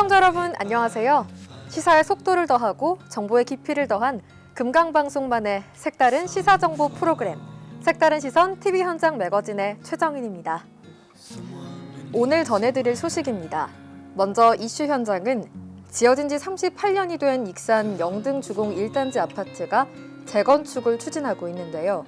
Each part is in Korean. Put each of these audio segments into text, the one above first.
시청자 여러분 안녕하세요. 시사의 속도를 더하고 정보의 깊이를 더한 금강방송만의 색다른 시사 정보 프로그램 색다른 시선 TV 현장 매거진의 최정인입니다. 오늘 전해드릴 소식입니다. 먼저 이슈 현장은 지어진 지 38년이 된 익산 영등 주공 1단지 아파트가 재건축을 추진하고 있는데요.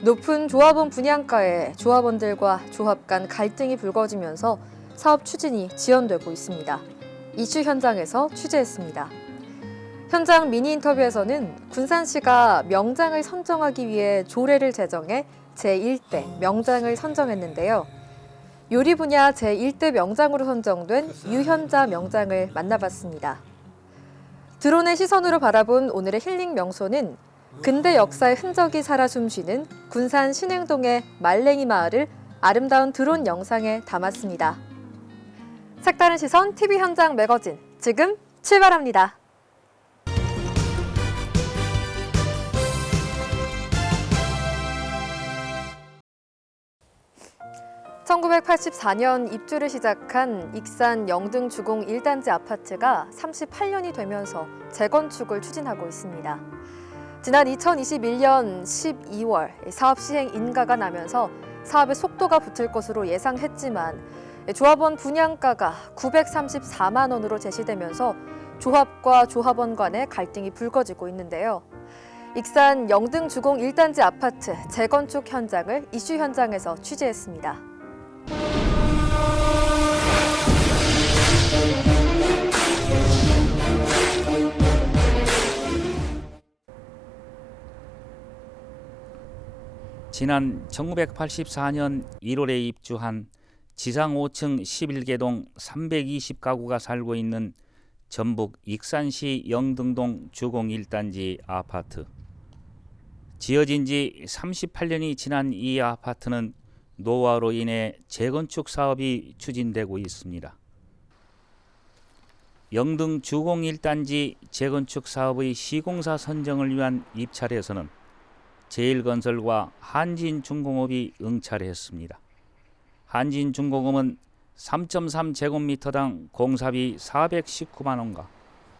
높은 조합원 분양가에 조합원들과 조합 간 갈등이 불거지면서 사업 추진이 지연되고 있습니다. 이슈 현장에서 취재했습니다. 현장 미니 인터뷰에서는 군산시가 명장을 선정하기 위해 조례를 제정해 제1대 명장을 선정했는데요. 요리 분야 제1대 명장으로 선정된 유현자 명장을 만나봤습니다. 드론의 시선으로 바라본 오늘의 힐링 명소는 근대 역사의 흔적이 살아 숨쉬는 군산 신흥동의 말랭이 마을을 아름다운 드론 영상에 담았습니다. 색다른 시선 TV 현장 매거진 지금 출발합니다. (1984년) 입주를 시작한 익산 영등 주공 1단지 아파트가 (38년이) 되면서 재건축을 추진하고 있습니다. 지난 2021년 12월 사업 시행 인가가 나면서 사업의 속도가 붙을 것으로 예상했지만 조합원 분양가가 934만 원으로 제시되면서 조합과 조합원 간의 갈등이 불거지고 있는데요. 익산 영등 주공 1단지 아파트 재건축 현장을 이슈 현장에서 취재했습니다. 지난 1984년 1월에 입주한 지상 5층 11개동 320가구가 살고 있는 전북 익산시 영등동 주공 1단지 아파트. 지어진 지 38년이 지난 이 아파트는 노화로 인해 재건축 사업이 추진되고 있습니다. 영등 주공 1단지 재건축 사업의 시공사 선정을 위한 입찰에서는 제일건설과 한진중공업이 응찰했습니다. 한진중공업은 3.3제곱미터당 공사비 419만 원과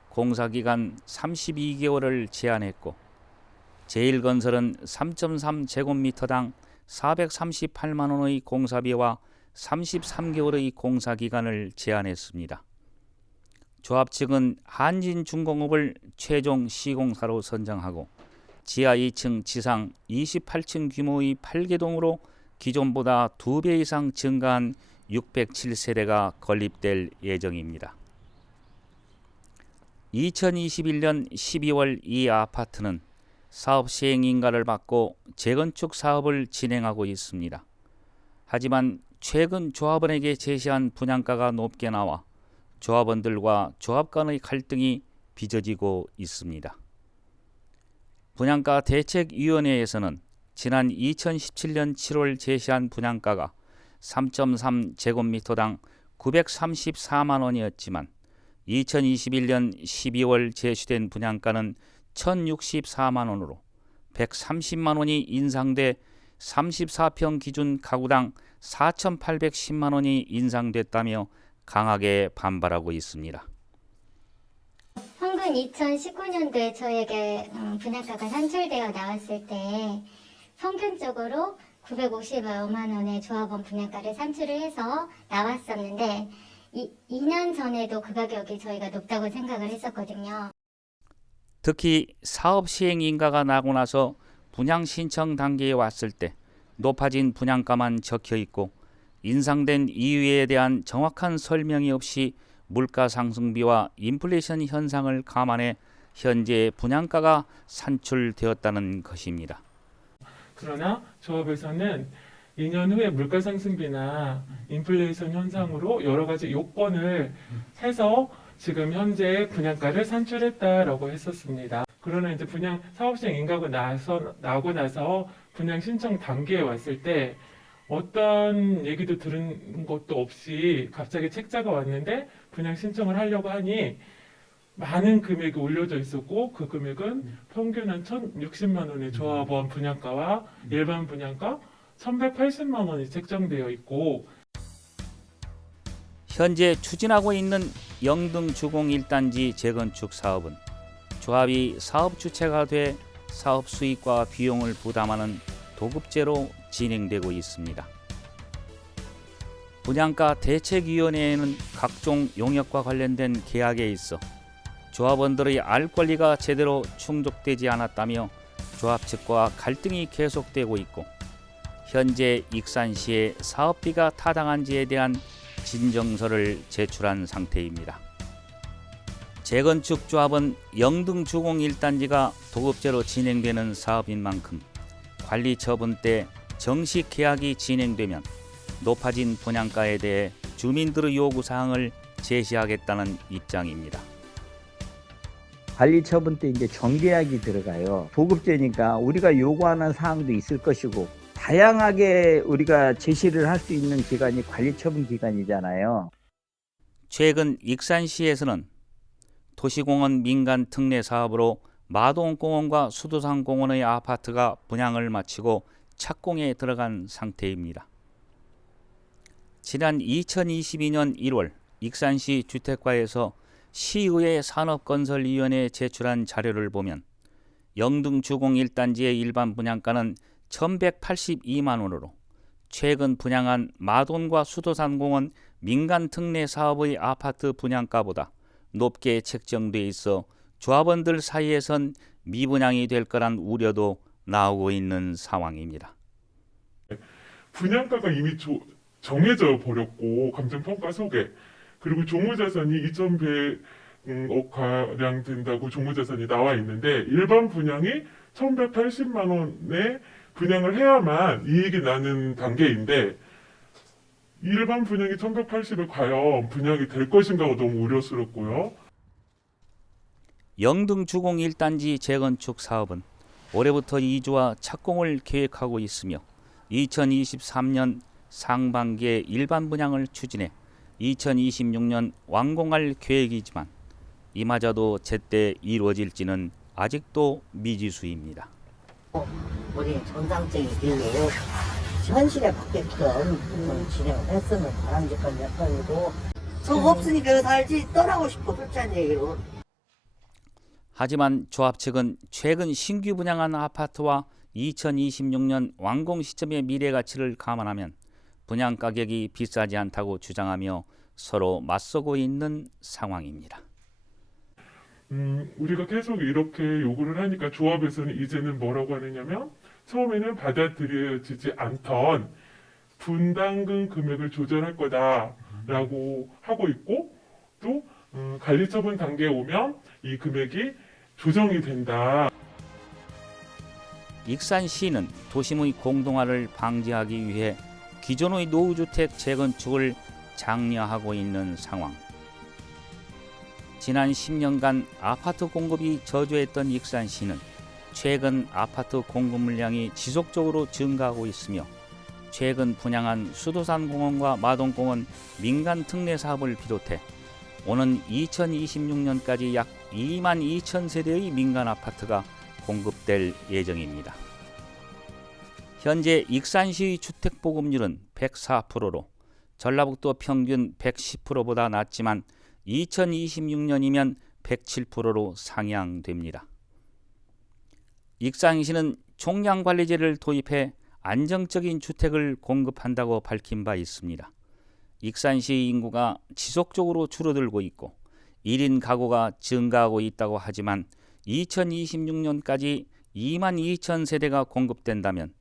공사기간 32개월을 제한했고 제일건설은 3.3제곱미터당 438만 원의 공사비와 33개월의 공사기간을 제한했습니다. 조합 측은 한진중공업을 최종 시공사로 선정하고 지하 2층, 지상 28층 규모의 8개동으로 기존보다 2배 이상 증가한 607세대가 건립될 예정입니다. 2021년 12월 이 아파트는 사업 시행 인가를 받고 재건축 사업을 진행하고 있습니다. 하지만 최근 조합원에게 제시한 분양가가 높게 나와 조합원들과 조합 간의 갈등이 빚어지고 있습니다. 분양가 대책위원회에서는 지난 2017년 7월 제시한 분양가가 3.3 제곱미터당 934만 원이었지만 2021년 12월 제시된 분양가는 1,064만 원으로 130만 원이 인상돼 34평 기준 가구당 4,810만 원이 인상됐다며 강하게 반발하고 있습니다. 현근 2019년도에 저에게 음, 분양가가 산출되어 나왔을 때 평균적으로 950여만 원의 조합원 분양가를 산출을 해서 나왔었는데 이, 2년 전에도 그 가격이 저희가 높다고 생각을 했었거든요. 특히 사업 시행 인가가 나고 나서 분양 신청 단계에 왔을 때 높아진 분양가만 적혀 있고 인상된 이유에 대한 정확한 설명이 없이 물가 상승비와 인플레이션 현상을 감안해 현재 분양가가 산출되었다는 것입니다. 그러나 조합에서는 2년 후에 물가 상승비나 인플레이션 현상으로 여러 가지 요건을 해서 지금 현재 분양가를 산출했다라고 했었습니다. 그러나 이제 분양 사업 시행 인가가 나서 나고 나서 분양 신청 단계에 왔을 때 어떤 얘기도 들은 것도 없이 갑자기 책자가 왔는데 분양 신청을 하려고 하니 많은 금액이 올려져 있었고 그 금액은 평균 한 1,060만 원의 조합원 분양가와 일반 분양가 1,180만 원이 책정되어 있고 현재 추진하고 있는 영등 주공 1단지 재건축 사업은 조합이 사업 주체가 돼 사업 수익과 비용을 부담하는 도급제로 진행되고 있습니다. 분양가 대책위원회에는 각종 용역과 관련된 계약에 있어 조합원들의 알 권리가 제대로 충족되지 않았다며 조합 측과 갈등이 계속되고 있고 현재 익산시에 사업비가 타당한지에 대한 진정서를 제출한 상태입니다. 재건축 조합은 영등 주공 1단지가 도급제로 진행되는 사업인 만큼 관리 처분 때 정식 계약이 진행되면 높아진 분양가에 대해 주민들의 요구 사항을 제시하겠다는 입장입니다. 관리 처분 때 이제 정계약이 들어가요. 도급제니까 우리가 요구하는 사항도 있을 것이고 다양하게 우리가 제시를 할 수 있는 기간이 관리 처분 기간이잖아요. 최근 익산시에서는 도시공원 민간 특례 사업으로 마동공원과 수도산공원의 아파트가 분양을 마치고 착공에 들어간 상태입니다. 지난 2022년 1월 익산시 주택과에서 시의회 산업건설위원회에 제출한 자료를 보면 영등 주공 1단지의 일반 분양가는 1182만 원으로 최근 분양한 마돈과 수도산공원 민간 특례 사업의 아파트 분양가보다 높게 책정돼 있어 조합원들 사이에선 미분양이 될 거란 우려도 나오고 있는 상황입니다. 분양가가 이미 조- 정해져 버렸고 감정평가 속에 그리고 종무자산이 2,100억 가량 된다고 종무자산이 나와 있는데 일반 분양이 1,180만 원에 분양을 해야만 이익이 나는 단계인데 일반 분양이 1,180에 과연 분양이 될 것인가가 너무 우려스럽고요. 영등 주공 1단지 재건축 사업은 올해부터 이주와 착공을 계획하고 있으며 2023년 상반기에 일반 분양을 추진해 2026년 완공할 계획이지만 이마저도 제때 이루어질지는 아직도 미지수입니다. 우리 정상적인 길로 현실에 맞게끔 좀 진행을 했으면 바람직한 역할이고 저 없으니까 살지 떠나고 싶어 솔직한 얘기로 하지만 조합 측은 최근 신규 분양한 아파트와 2026년 완공 시점의 미래 가치를 감안하면 분양 가격이 비싸지 않다고 주장하며 서로 맞서고 있는 상황입니다. 음, 우리가 계속 이렇게 요구를 하니까 조합에서는 이제는 뭐라고 하느냐면 처음에는 받아들여지지 않던 분담금 금액을 조절할 거다라고 하고 있고 또 음, 관리처분 단계에 오면 이 금액이 조정이 된다. 익산시는 도심의 공동화를 방지하기 위해 기존의 노후주택 재건축을 장려하고 있는 상황. 지난 10년간 아파트 공급이 저조했던 익산시는 최근 아파트 공급 물량이 지속적으로 증가하고 있으며 최근 분양한 수도산 공원과 마동공원 민간 특례 사업을 비롯해 오는 2026년까지 약 2만 2천 세대의 민간 아파트가 공급될 예정입니다. 현재 익산시 주택 보급률은 104%로 전라북도 평균 110%보다 낮지만 2026년이면 107%로 상향됩니다. 익산시는 총량 관리제를 도입해 안정적인 주택을 공급한다고 밝힌 바 있습니다. 익산시 인구가 지속적으로 줄어들고 있고 1인 가구가 증가하고 있다고 하지만 2026년까지 2만 2천 세대가 공급된다면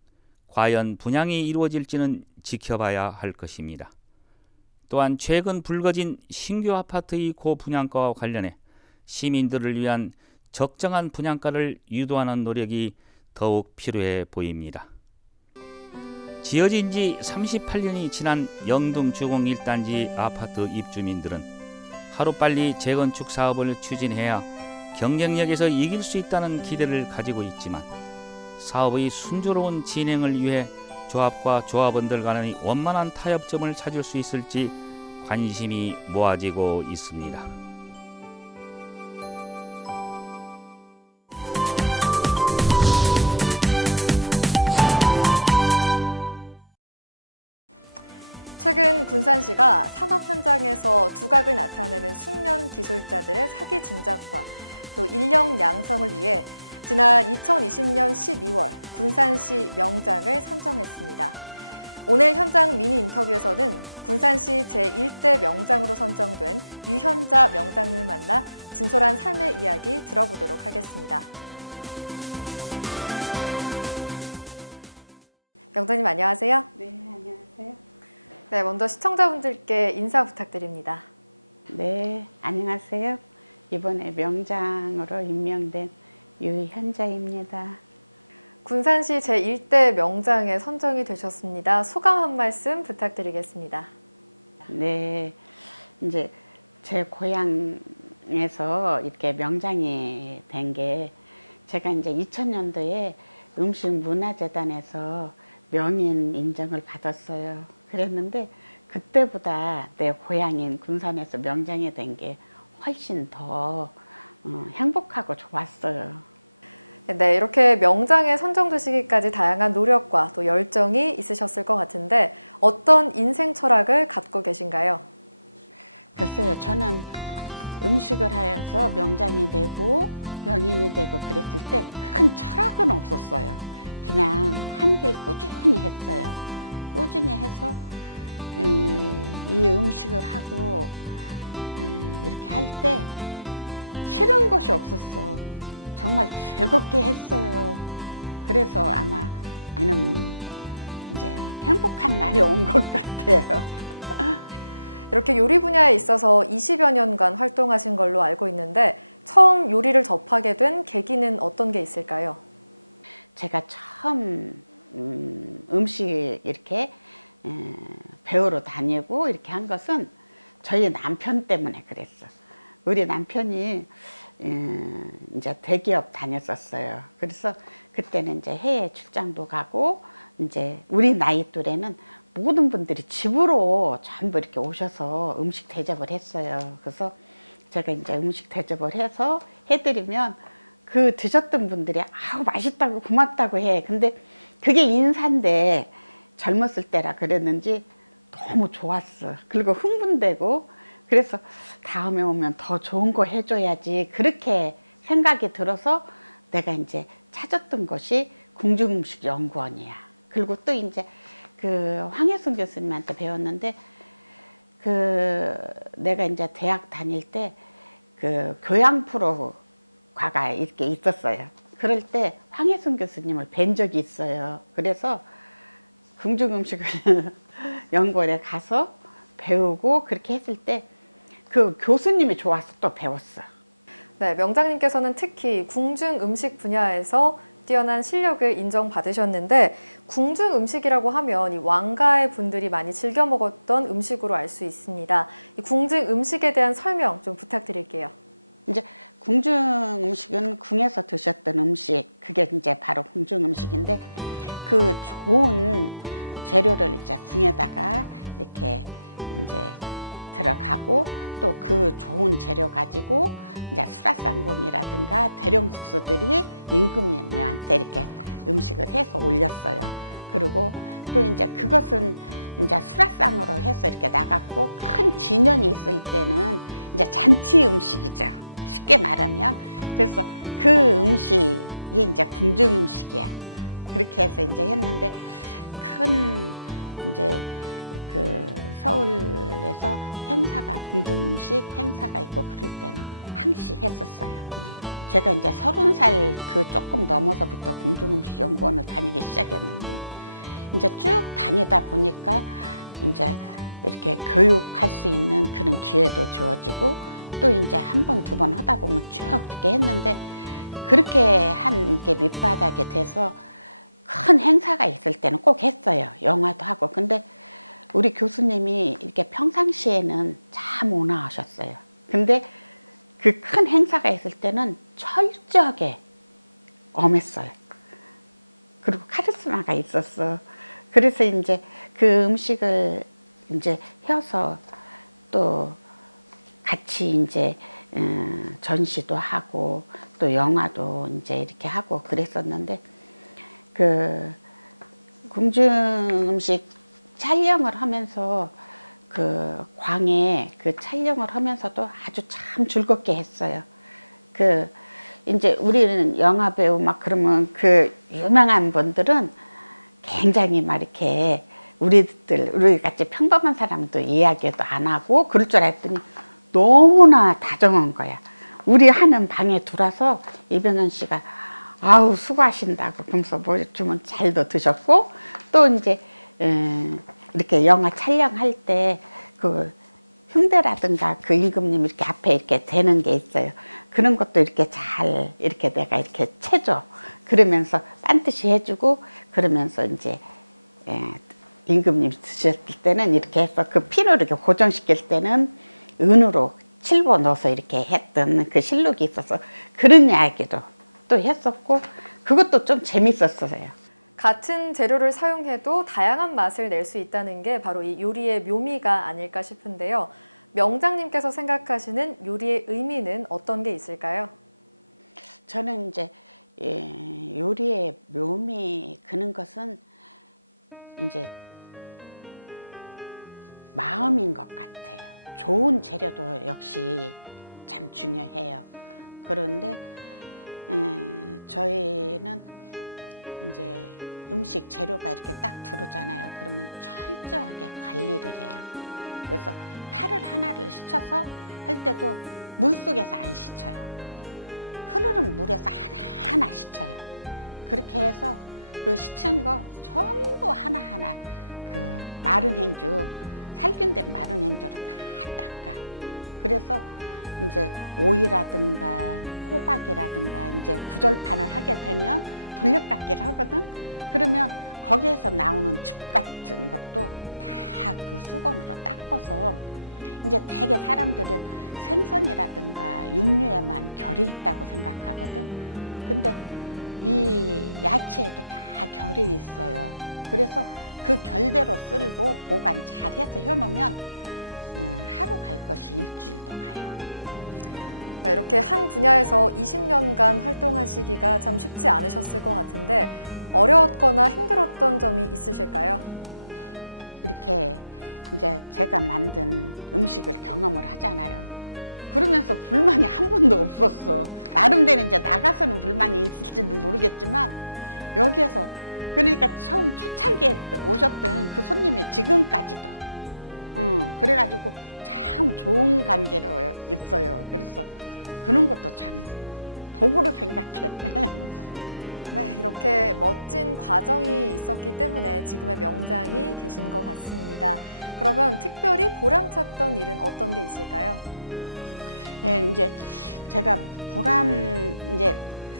과연 분양이 이루어질지는 지켜봐야 할 것입니다. 또한 최근 불거진 신규 아파트의 고분양가와 관련해 시민들을 위한 적정한 분양가를 유도하는 노력이 더욱 필요해 보입니다. 지어진 지 38년이 지난 영등 주공 1단지 아파트 입주민들은 하루빨리 재건축 사업을 추진해야 경쟁력에서 이길 수 있다는 기대를 가지고 있지만 사업의 순조로운 진행을 위해 조합과 조합원들 간의 원만한 타협점을 찾을 수 있을지 관심이 모아지고 있습니다. 최근 군산시가 산업 현장에서 두각을 나타내는 숙련 기술자들의 사기 진작과 또 인력 양성을 위해 지난 2020년 12월 군산시 명장을 선정했습니다. 오늘 현장 미니 인터뷰에서는 군산시 제1대 명장으로 선정된 유현자 명장님을 만나 진솔한 삶의 이야기 들어보도록 하겠습니다. 명장님 안녕하세요. 네, 안녕하세요. 네, 먼저 시청자분들께 인사 부탁드립니다. 네, 안녕하세요. 이번에 명장으로 임명된 유현자입니다. 군산시 제1대 명장에 선정이 되셨습니다. 소감 한 말씀 부탁드리겠습니다. 네, 이제 제 고향에서 이렇게 명장이 된 게 제가 이제 2000년도에 음식 문화재단에서 명인 인정을 받았어요. 그랬는데 그때보다 내 고향인 군산에서 명장이 된 게 훨씬 더 어, 행복하고 좋았어요. 네, 이렇게 명장에 선정되시기까지 다양한 노력과 또 열정이 있으셨을 것 같은데 어떤 인생 철학을 갖고 계신가요? 글쎄요, 저는 음식을 하여서 명장이 되고 명인이 되고 그랬을 때 큰 철학은 없었어요. 그냥 한 길 꾸준히 했어요. 꾸준히 해서 음, 이 음식을 하고 음, 이렇게 할 때 싫은 것이 없었어. 정말 즐겁게 했어요. 그래서 아마 이는 이제 행복한 날이 온 것 같아요. 이렇게 요리 분야에 있어서 20여 년간 활동하신 걸로 알고 있는데 처음 요리를 접하게 된 계기는 어떤 게 있을까요? 제가 처음 음, 음식 이렇게 에, 배우러 다니고 이렇게 한 것은 저희 남편 때문에 그랬어. 우리 남편이 에, 이제 대기업 다녔었어요. 그래서 그때는 이제 해외 출장도 가고 이제 우리 나이 또래는 모든 분들이 집으로 전부 이렇게 오셔서 음식 대접을 했어요. 그래서 제가 이제 음식 대접을 해서 해드리면 그 드셨던 분들이 아우 맛있다고 고맙다고 해. 근데 그게 인사인데 젊었을 때라 그랬는지 너무 좋았어. 그리고 흥분되고 그래서 다음에 오면 더 좋은 거 해줘야지 그렇게 생각이 들어서 내가 이제 찾았던 것이 궁중음식 연구원이야. 그리고 또 이제 그 황혜순 교수님한테 배웠는데 그 내가 이제 대학 다닐 때 그 교양 프로 과가 이렇게 있었어요. 그럴 때 황혜순 교수님을 뵌 적이 있어요. 그래서 궁중음식을 연구원에 가서 배우고 그렇게 했을 때 그 교수님이 좋아서 또 배웠어. 네, 명장님께서는 특히 궁중 음식 분야에서 뛰어난 실력을 인정받으셨는데 궁중 음식이라고 하면 이 왕가의 분들이 많이 즐겨 먹었던 음식으로 알 수 있습니다. 이 궁중 음식에 대한 설명 좀 부탁드릴게요. 이제 궁중 음식은 궁에서 드셨던 음식 그게 이제 바로 궁중 음식인데 그 좋은 재료를 이제 궁에다가 이렇게 이제 들어가고 또 그 좋은 재료 가지고 이제 수라상금이라든가 대령 숙소들이 임금님한테 이렇게 음식을 해서 올렸어요. 그리고 또 이제 그것은 이제 수라상으로 해서 이렇게 나갔고 큰 진연이 있을 때는 이제 잔치 음식이죠. 쉽게 말하면 그래서 그 음식이 이제 궁중 음식이야. 그렇게 해서 이제 했는데 큰 이제 그 서울에서 행사가 궁중 음식 행사가 있고 그럴 때는 항시 했었어요. 제가 이제 서른 살 그 조금 넘어서부터 궁중 음식 연구원을 다니기 시작했는데 이제 쭉 다니다 보니까 이제 이렇게 교육할 수 있는 그런 기회도 주어지고 또 이제 한 번, 두 번 하다 보면 쭉 이렇게 했는데 그렇게 한 게 밑바닥에 돼서 큰 행사가 있을 때는 꼭 했어요. 영화도 하고. 근데 우리 교수님이 이렇게 평상시에는 잘못 나오셨어요. 근데 그 큰 행사가 있을 때는 철저하게 엄했어요. 그리고 카리스마가 있었어. 그래서 이제 그 음식을 이제 해서 또 같이 이제 음, 전시도 하고 또 영화도 이제 이렇게 하고 그랬었는데 그 궁중 음식 촬영을 하면서 그 광에 그 촬영을 하면서도 아주 참 즐겁게 했어요. 그 이제 우리는 영화 배우 막 그러면 그 유명한 분들은 굉장히 막 이렇게 우리들 우리 같이 평범한 사람도 이야기도 안 하고 그럴 줄 알았더니 너무나 다정한 거야. 우리 하는 방에 들어와서 이병헌 씨가 아우 수고하신다고 그러면서 뭐 주면 잘도 드셨고 또 이제 에, 이렇게 영화 촬영할 때그 흉대라든가 그 임금님 이렇게 앞에 이렇게 되는 게 있어요. 그런 것도 이렇게 잘 이렇게 내가 이렇게 채줘. 그러면서 반드시 해주고 그러면서 이제 에, 임금님 드셨을 때는 이렇게 해서 그 피를 이렇게 고정시킬 때는 은으로 칠보 넣어서 이렇게 했던 그 실록이 있어서 그런 이야기도 또 했었고 그것도 좀 재밌었어요. 같은 재료를 사용해도 다양한 맛을 낼 수 있다는 게 바로 이 요리의 묘미가 아닐까 싶은데요. 명장님께서 생각하시는 요리의 의미는 어떤 게 있을까요? 저는 이제 예, 요리의 묘미 그는 것은 이제 마음인 것 같아요. 좋은 재료도 역시 참 중요해요. 그런데 에, 저희는 이제 음식 재료가 이렇게 딱 들어오잖아요. 그러면 철저하게 관리를 해요. 그래서 파를 하나를 씻어서 할 때도 물 속에서 안 씻어요. 흐르는 물에서 하나하나 씻어요. 그렇게 해서 그 씻은 거 전부 하나하나 그 마른 행주, 살균된 마른 행주로 다 닦아. 그래서 이제 오이라든가 호박이라든가 이제 구절판을 하게 되면 돌려깎기를 하거든. 그러면 거기에서 나오는 즙 같은 것도 다 그 수건으로 닦아서 이제 대개 사람들은 생선이라든가 육류에만 결이 있다고 생각하거든. 근데 이 야채에도 다 결이 있어요. 그래서 그 결대로 쓸고 보관 잘해서 해놓으면 음, 하루 갈 것이 일주일도 가요. 네, 이렇게 한 분야에서 20년간 활동하시기가 참 쉽지 않으셨을 것 같은데 어려웠거나 힘들었던 점이 있으실까요? 이렇게 이제 제가 만든 음식을 경험을 하잖아요. 그러면서 불만이 한 번도 없었어. 나름대로 이제 나가서는 불만이 있을지는 모르겠지만 여기에서 그러니까 처음 초창기에 오셨던 그 손님이 지금까지도 응, 그래가지고 참 좋은 관계로 있어요. 그래서 그런 것도 참 복으로 생각해. 네, 이렇게 멋진 과정이 있었기 때문에 지금의 명장이 계신 것 같습니다. 그러면 특별히 보람찼던 일은 어떤 게 있을까요? 예, 이제 제가 보람 이제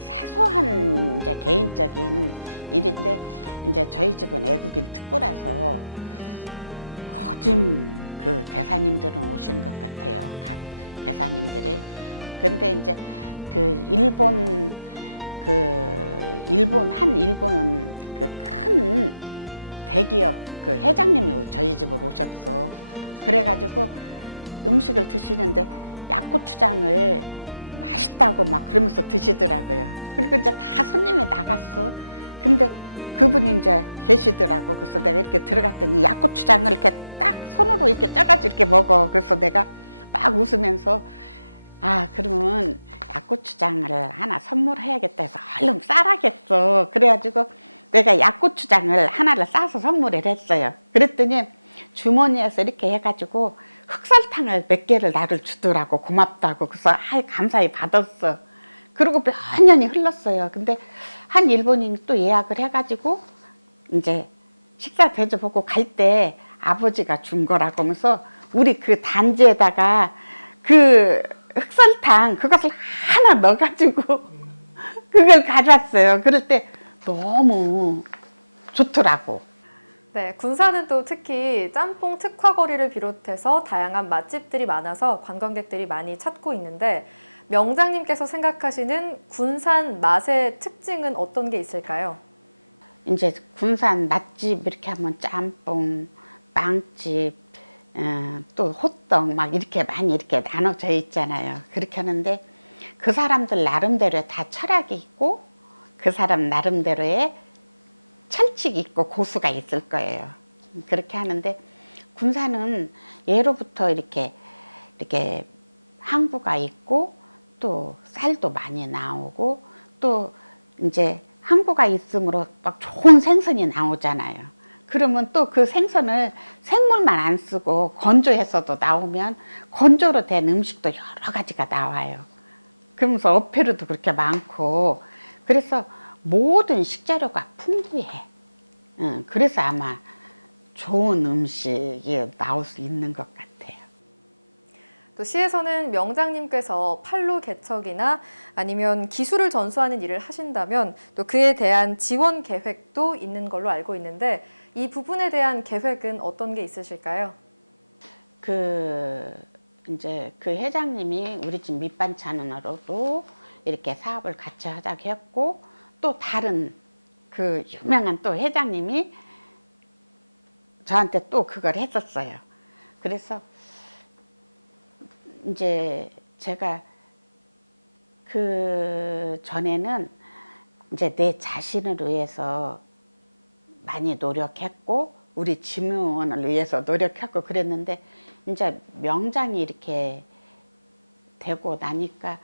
사소한 이제 개인적인 일인데 이제 저희 집은 애국인 특구라서 거짐 그 대사님들은 오시는 것 같아요. 각 대사님들이. 근데 이제 그 일본 그 일본 한 일본 그 큰 대기업 그 회장님이 저희 집으로 오셨어. 그래가지고 음식을 드시는데 약고추장을 맛있다고 막 그러면서 드시더라고요. 그리고 이제 다 손님이 나갔어. 근데 그분이 이제 계시더라고. 그래서 내가 이렇게 들어갔더니 약고추장을 이렇게 딱 손으로 이렇게 짜가지고 이렇게 먹어. 그래서 내가 막 웃으면서 아, 그러면 약고추장을 하나 선물해야겠다 해서 얼른 싸라겠어. 그래가지고 내가 약고추장을 하나를 싸서 선물을 했어요. 그랬더니 주머니에서 이렇게 해가지고 흑설탕을 몇 개를 나를 주더라고 고맙다고 그래서 아 감사히 받았어 그리고 몇 년이 흘렀어요 근데 한 일본인이 또 예약을 해가지고 이제 식사 대접하고 갈 때 아버지가 준 거라고 하면서 우리 그 단지에다가 그 흑설탕 그것을 하나 넣어가지고 그걸 가져왔어요 그럴 때 너무 좋더라고 네, 군산은 또 특히 짬뽕 특화거리를 비롯해서 다양한 맛집들이 많아서 관광객들이 많이 찾고 있는데 명장님께서 생각하시는 군산 맛의 특징은 어떤 게 있을까요? 이제 군산 맛집 이렇게 하면 짬뽕, 빵집, 어, 또 호떡 막 이렇게 많이 이렇게 나눠져 있잖아요. 그렇게 하는데 그 사람들 나름대로의 다 철학이 있고 그 사람 나름대로의 철칙이 있고 고수가 있을 거예요. 그렇게 하는데 군산은 예로부터 이렇게 이렇게 항구가 있고 또 쌀도 많이 나오고 또 이제 항구가 있으므로 막 좋은 생선이 나오잖아요. 그러면 또 그 생선을 생물만 안 쓰고 건조해서도 나오면 건조로 된 음식도 여러 가지가 나와요. 그러면서 어패류도 그렇게 많고 그래서 모든 식재료가 풍부해. 응, 그래서 아마 좋은 음식이 나올 수 있는 것 같아요. 또 시에서는 명장님께서 판로 개척이나 아니면 기술을 전수하는 일을 하신다면 또 그에 대한 지원 계획도 있는 걸로 알고 있는데 이 부분에 대한 계획은 어떤 게 있으실까요? 그 이제 그 회장님이 우리 집 밑반찬으로도 이렇게 사업을 같이 하자고 했고 또 다른 그 유명한 또 회장님이 저한테 또 그걸 했었어요. 그래서 이제 제가 그 전에는 이제 내 자신을 위해서 많이 노력했고 우리 지무원을 위해서 노력했고 그랬는데 이제 명장이 이렇게 되고 나니까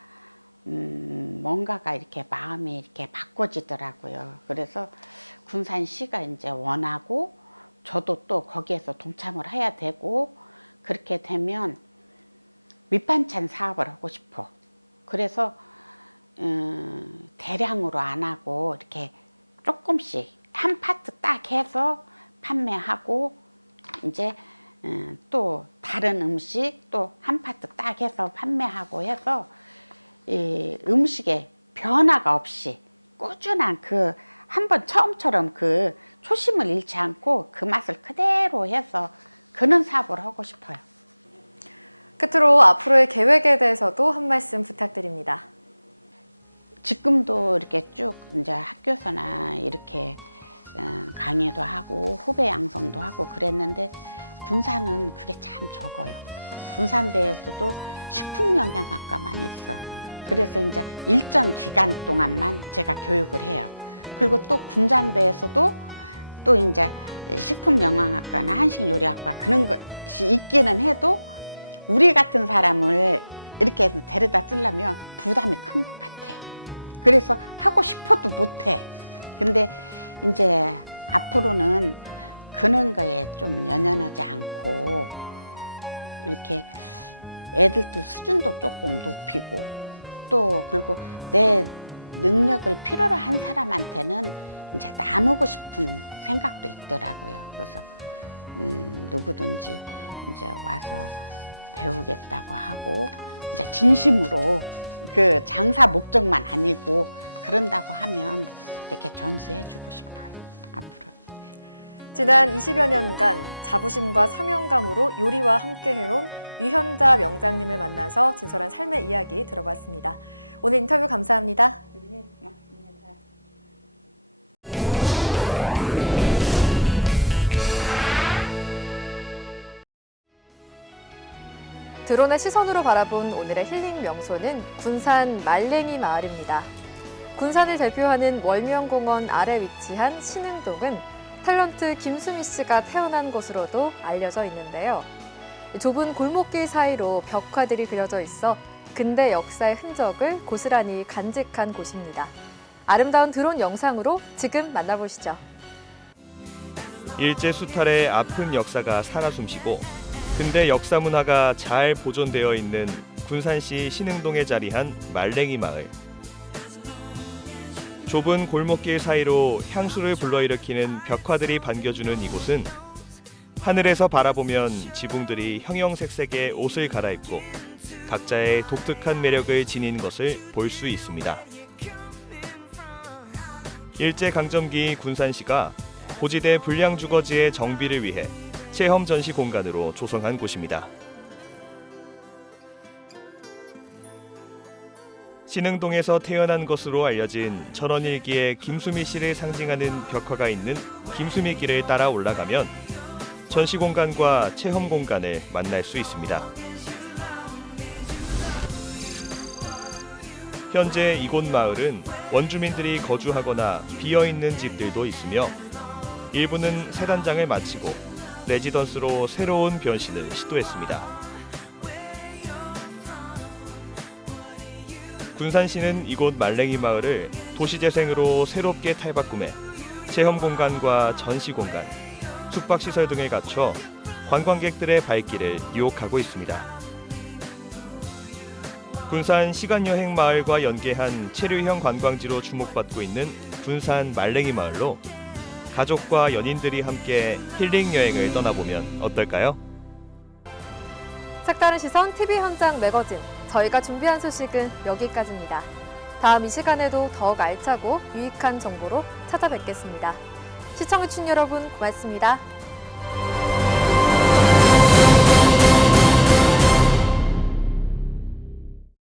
음, 뭔가가 이렇게 마음이 이렇게 바꿔지더라고요. 그래서 군산 시가 이제 원하고 저도 또 거기에서 동참을 해야 되고 그렇게 되면 밑반찬 사업을 하고 싶어. 그래서 음, 대량으로 안 하고 이렇게 조금씩 한 파트 딱 해서 판매하고 이제 음, 또 다른 음식 또 한 파트 딱 해서 판매하고 해서 이 음식에 변화가 없이 꾸준한 그 한번 처음처럼 그 초심을 잃지 않고 그 맛을 그대로 해서 그런 사업을 하고 싶어요. 끝으로 앞으로의 계획에 대해서도 한 말씀 부탁드립니다. 지금도 이렇게 쭉 이제 학교에서나 이렇게 어, 강의도 하고 후배 양성도 하고 그랬는데 군산은 그게 참 적어요. 군산대에서도 식품영양학과만 있어. 그래서 이제 일정 기간 동안만 제가 교육을 해요. 그리고 또 군장대에서도 또 이제 식품영양학과나 한식요리학과 그런 것이 있기는 해도 우리 같은 사람을 이렇게 데려다 쓰려면 부담이 큰 것 같아. 그래서 하고 싶어도 못해. 근데 이제 앞으로는 그런 거에 좀 연연하지 않고 이렇게 애들들 수준도 조금 높이고 또 그리고 내 능력을 필요로 한 사람한테는 이제 나누고 싶은 생각도 있더라고요. 그래서 음, 누구든지 이제 와서 배우겠다고 하고 이제 진심으로 그 장사 목적만 아니고 그런다고 하면 이렇게 전수해주고 싶어요. 앞으로. 지난 20여 년간 자부심과 사명감으로 요리와 함께 해온 유현자 명장님을 만나서 진솔한 삶의 이야기 들어봤습니다. 오늘 인터뷰 감사합니다. 드론의 시선으로 바라본 오늘의 힐링 명소는 군산 말랭이 마을입니다. 군산을 대표하는 월명공원 아래 위치한 신흥동은 탤런트 김수미 씨가 태어난 곳으로도 알려져 있는데요. 좁은 골목길 사이로 벽화들이 그려져 있어 근대 역사의 흔적을 고스란히 간직한 곳입니다. 아름다운 드론 영상으로 지금 만나보시죠. 일제 수탈의 아픈 역사가 살아 숨쉬고 근대 역사 문화가 잘 보존되어 있는 군산시 신흥동에 자리한 말랭이 마을. 좁은 골목길 사이로 향수를 불러일으키는 벽화들이 반겨주는 이곳은 하늘에서 바라보면 지붕들이 형형색색의 옷을 갈아입고 각자의 독특한 매력을 지닌 것을 볼 수 있습니다. 일제 강점기 군산시가 고지대 불량 주거지의 정비를 위해 체험 전시 공간으로 조성한 곳입니다. 신흥동에서 태어난 것으로 알려진 전원일기의 김수미 씨를 상징하는 벽화가 있는 김수미 길을 따라 올라가면 전시 공간과 체험 공간을 만날 수 있습니다. 현재 이곳 마을은 원주민들이 거주하거나 비어 있는 집들도 있으며 일부는 새 단장을 마치고 레지던스로 새로운 변신을 시도했습니다. 군산시는 이곳 말랭이 마을을 도시재생으로 새롭게 탈바꿈해 체험 공간과 전시 공간, 숙박 시설 등을 갖춰 관광객들의 발길을 유혹하고 있습니다. 군산 시간여행 마을과 연계한 체류형 관광지로 주목받고 있는 군산 말랭이 마을로 가족과 연인들이 함께 힐링 여행을 떠나보면 어떨까요? 색다른 시선 TV 현장 매거진. 저희가 준비한 소식은 여기까지입니다. 다음 이 시간에도 더욱 알차고 유익한 정보로 찾아뵙겠습니다. 시청해주신 여러분 고맙습니다.